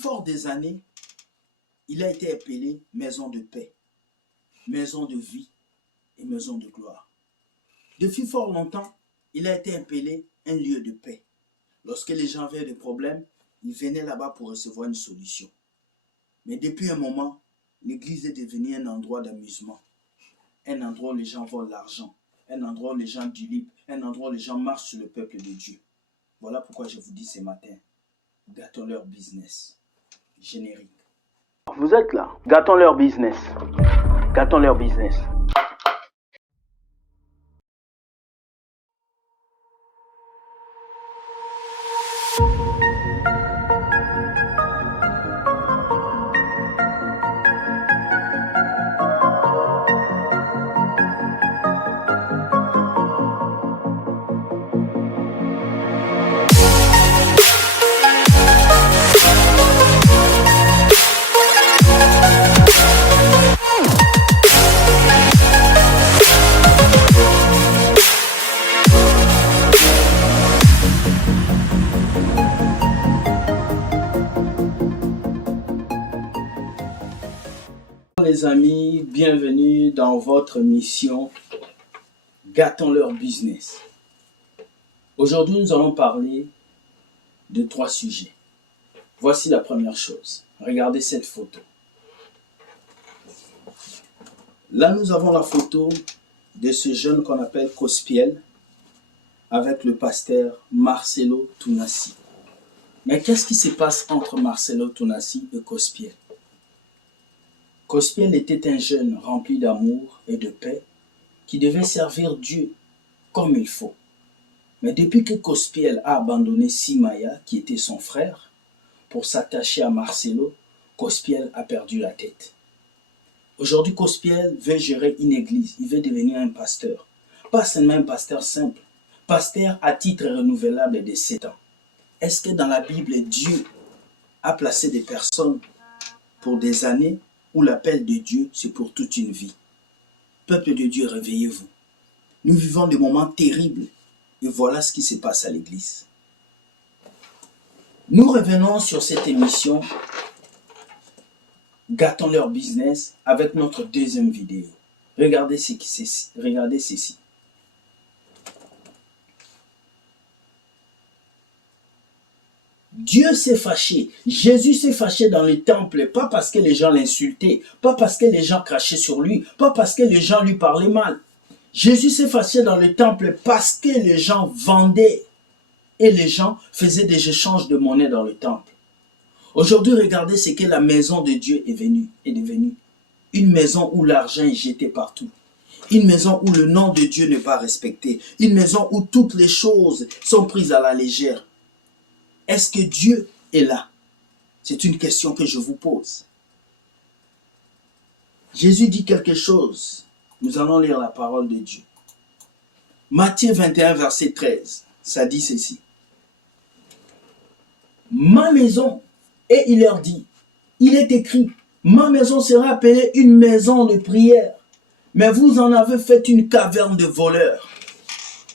fort des années, il a été appelé maison de paix, maison de vie et maison de gloire. Depuis fort longtemps, il a été appelé un lieu de paix. Lorsque les gens avaient des problèmes, ils venaient là-bas pour recevoir une solution. Mais depuis un moment, l'église est devenue un endroit d'amusement, un endroit où les gens volent l'argent, un endroit où les gens du libre, un endroit où les gens marchent sur le peuple de Dieu. Voilà pourquoi je vous dis ce matin, gâtons leur business. Générique. Vous êtes là, gâtons leur business. Gâtons leur business. Les amis, bienvenue dans votre mission Gâtons leur business. Aujourd'hui, nous allons parler de 3 sujets. Voici la première chose. Regardez cette photo. Là, nous avons la photo de ce jeune qu'on appelle Cospiel avec le pasteur Marcelo Tounassi. Mais qu'est-ce qui se passe entre Marcelo Tounassi et Cospiel? Cospiel était un jeune rempli d'amour et de paix qui devait servir Dieu comme il faut. Mais depuis que Cospiel a abandonné Simaya, qui était son frère, pour s'attacher à Marcelo, Cospiel a perdu la tête. Aujourd'hui, Cospiel veut gérer une église, il veut devenir un pasteur. Pas seulement un pasteur simple, pasteur à titre renouvelable de 7 ans. Est-ce que dans la Bible, Dieu a placé des personnes pour des années où l'appel de Dieu, c'est pour toute une vie? Peuple de Dieu, réveillez-vous. Nous vivons des moments terribles et voilà ce qui se passe à l'église. Nous revenons sur cette émission Gâtons leur business avec notre deuxième vidéo. Regardez ceci. Dieu s'est fâché, Jésus s'est fâché dans le temple, pas parce que les gens l'insultaient, pas parce que les gens crachaient sur lui, pas parce que les gens lui parlaient mal. Jésus s'est fâché dans le temple parce que les gens vendaient et les gens faisaient des échanges de monnaie dans le temple. Aujourd'hui, regardez ce que la maison de Dieu est devenue. Une maison où l'argent est jeté partout. Une maison où le nom de Dieu n'est pas respecté. Une maison où toutes les choses sont prises à la légère. Est-ce que Dieu est là? C'est une question que je vous pose. Jésus dit quelque chose. Nous allons lire la parole de Dieu. Matthieu 21, verset 13. Ça dit ceci. Ma maison, et il leur dit, il est écrit, ma maison sera appelée une maison de prière, mais vous en avez fait une caverne de voleurs.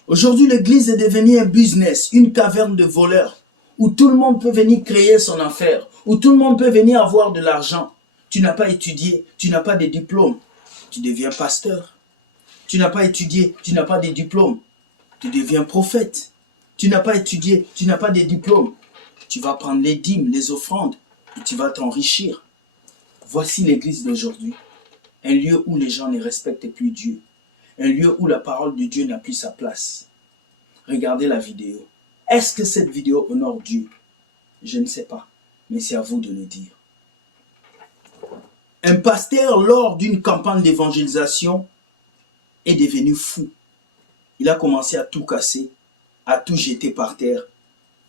Aujourd'hui, l'église est devenue un business, une caverne de voleurs, où tout le monde peut venir créer son affaire, où tout le monde peut venir avoir de l'argent. Tu n'as pas étudié, tu n'as pas de diplôme, tu deviens pasteur. Tu n'as pas étudié, tu n'as pas de diplôme, tu deviens prophète. Tu n'as pas étudié, tu n'as pas de diplôme. Tu vas prendre les dîmes, les offrandes, et tu vas t'enrichir. Voici l'église d'aujourd'hui, un lieu où les gens ne respectent plus Dieu, un lieu où la parole de Dieu n'a plus sa place. Regardez la vidéo. Est-ce que cette vidéo honore Dieu? Je ne sais pas, mais c'est à vous de le dire. Un pasteur, lors d'une campagne d'évangélisation, est devenu fou. Il a commencé à tout casser, à tout jeter par terre.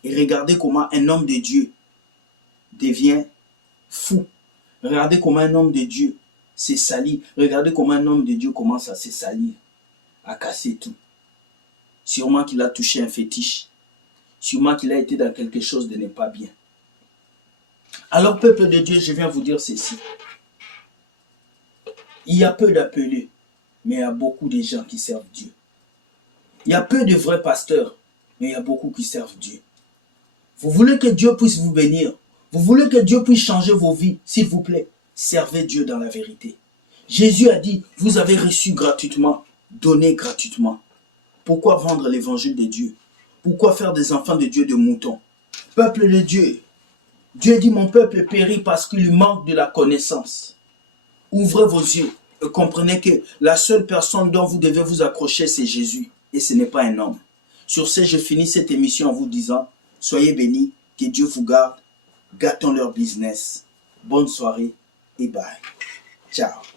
Et regardez comment un homme de Dieu devient fou. Regardez comment un homme de Dieu s'est sali. Regardez comment un homme de Dieu commence à se salir, à casser tout. Sûrement qu'il a touché un fétiche. Sûrement qu'il a été dans quelque chose de ne pas bien. Alors, peuple de Dieu, je viens vous dire ceci. Il y a peu d'appelés, mais il y a beaucoup de gens qui servent Dieu. Il y a peu de vrais pasteurs, mais il y a beaucoup qui servent Dieu. Vous voulez que Dieu puisse vous bénir. Vous voulez que Dieu puisse changer vos vies, s'il vous plaît, servez Dieu dans la vérité. Jésus a dit, vous avez reçu gratuitement, donnez gratuitement. Pourquoi vendre l'évangile de Dieu? Pourquoi faire des enfants de Dieu de moutons? Peuple de Dieu, Dieu dit, mon peuple périt parce qu'il manque de la connaissance. Ouvrez vos yeux et comprenez que la seule personne dont vous devez vous accrocher, c'est Jésus. Et ce n'est pas un homme. Sur ce, je finis cette émission en vous disant, soyez bénis, que Dieu vous garde, gâtons leur business. Bonne soirée et bye. Ciao.